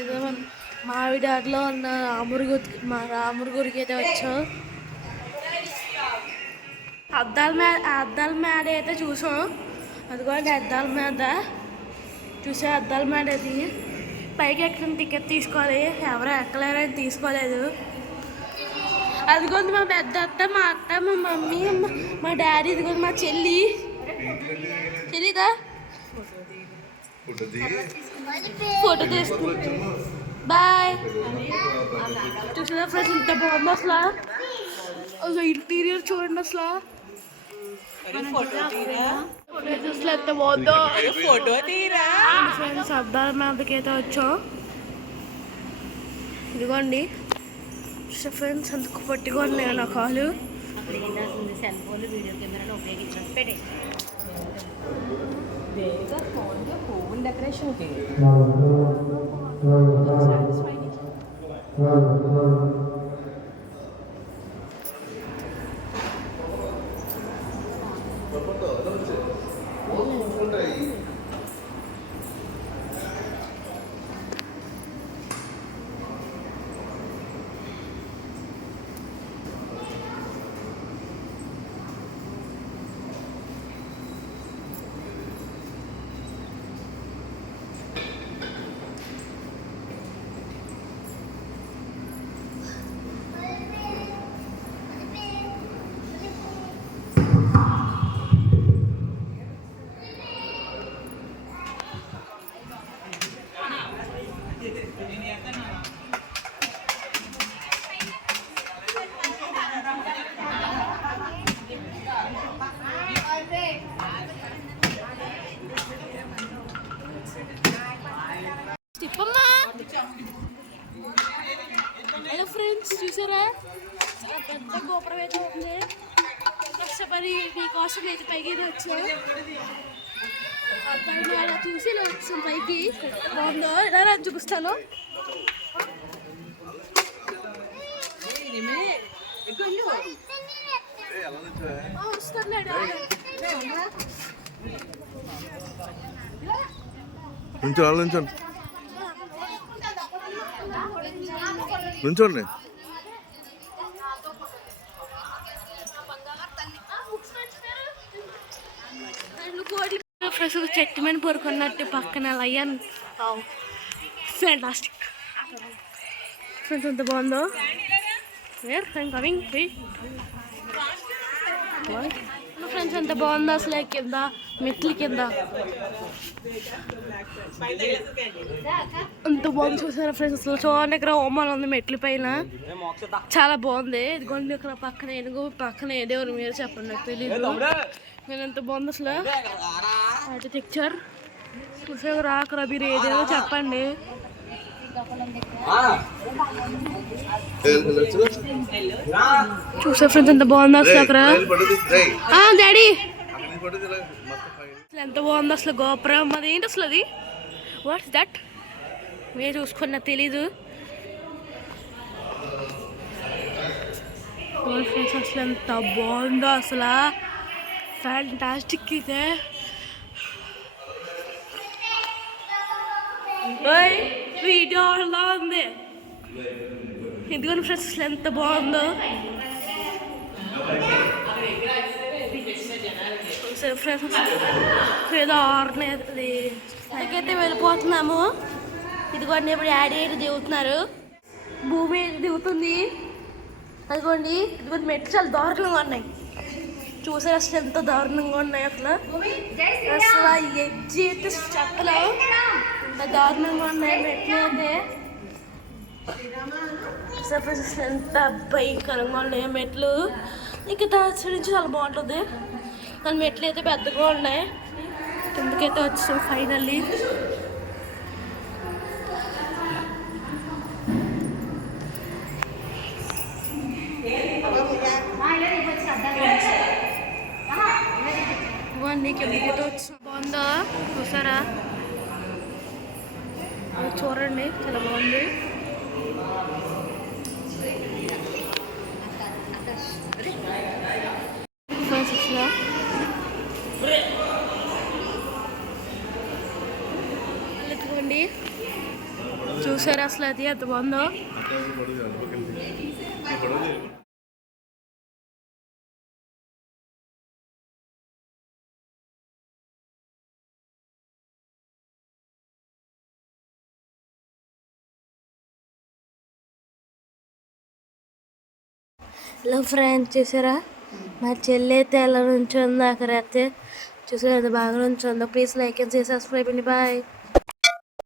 ఏదో మావిడాడలో ఉన్న రాముడి గురికి అయితే వచ్చాం. అద్దాల మేడ అయితే చూసాం. అదిగోండి అద్దాల మీద చూసే అద్దాల మేడ అది. పైకి ఎక్కడ టికెట్ తీసుకోవాలి, ఎవరు ఎక్కలేరని తీసుకోలేదు. అదిగోండి మా పెద్ద అత్త, మా అత్త, మా మమ్మీ, మా డాడీ, ఇదిగోండి మా చెల్లిదా ఫోటో తీసుకుంటాం. బాయ్. చూసారా ఫ్రెండ్స్ ఇంత బాగుంది అసలు ఇంటీరియర్ చూడండి. అసలు ఎంత బాగుందో. ఫ్రెండ్స్ అద్దాల మీదకి అయితే వచ్చాం. ఇదిగోండి ఫ్రెండ్స్ అందుకు పట్టిగా ఉన్నాయి నా కాలు. సెల్ ఫోన్ వీడియో కెమెరాలో ఉపయోగించడం పెట్టే ఫోన్ డెకరేషన్కి హలో ఫ్రెండ్స్ చూసారా చాలా పెద్ద గోపురం అయితే ఉంది. కష్టపడి మీకోసం అయితే పైకి వచ్చాం. అలా చూసి ఇలా వచ్చాం పైకి. బాగుందో ఇలా చూపిస్తాను. నుంచోండి. ఫ్రెండ్స్ చెట్టు మీద పడుకున్నట్టు పక్కన లయన్ ఫ్యాంటాస్టిక్. ఫ్రెండ్స్ ఎంత బాగుందో. ఫ్రెండ్స్ ఎంత బాగుందో అసలు. కింద మెట్ల కింద అంత బాగుంది చూసారా ఫ్రెండ్స్. అసలు చూడండి ఇక్కడ హోమాలు ఉంది మెట్ల పైన. చాలా బాగుంది. ఇదిగోండి ఇక్కడ పక్కన ఏనుగు, పక్కన ఏదేవారు మీరు చెప్పండి, నాకు తెలీదు. నేను ఎంత బాగుంది అసలు ఆర్కిటెక్చర్. చూసారు అక్కడ మీరు ఏదేదో చెప్పండి. చూసా ఫ్రెండ్స్ ఎంత బాగుంది అసలు అక్కడ. డాడీ అసలు ఎంత బాగుంది అసలు గోపురం. అది ఏంటి అసలు, అది వాట్స్ దట్ మీరు చూసుకున్నా తెలీదు. ఫ్రెండ్స్ అసలు ఎంత బాగుందో అసలు. ఫ్యాంటాస్టిక్ ఇదే. వీడియో అలా ఉంది. ఎందుకంటే ఫ్రెండ్స్ అసలు ఎంత బాగుందో. ఫ్రెండ్స్ ఏదో ఆర్నైతే వెళ్ళిపోతున్నాము. ఇదిగోండి ఇప్పుడు యాడ్ అయ్యి దిగుతున్నారు. భూమి దిగుతుంది. అదిగోండి ఇదిగోండి మెట్లు చాలా దారుణంగా ఉన్నాయి. చూసారు అసలు ఎంత దారుణంగా ఉన్నాయి అసలు. అసలు ఎడ్జి అయితే చెప్పలో ఎంత దారుణంగా ఉన్నాయి మెట్లు అయితే. అసలు ఎంత భయంకరంగా ఉన్నాయి మెట్లు. ఇంకా దాని నుంచి చాలా బాగుంటుంది. కానీ మెట్లు అయితే పెద్దగా ఉన్నాయి. కిందకైతే వచ్చాం ఫైనల్లీ. కిందకైతే వచ్చాం. బాగుందా చూసారా, చూడండి చాలా బాగుంది. ఎత్తుకోండి చూసారు అసలు అది ఎంత బాగుందో. హలో ఫ్రెండ్స్, చూసారా మా చెల్లి అయితే ఎలా నుంచుందో అక్కడ అయితే. చూసారా ఎంత బాగా నుంచుందో. ప్లీజ్ లైక్ అండ్ సబ్స్క్రైబ్ అండి. బాయ్.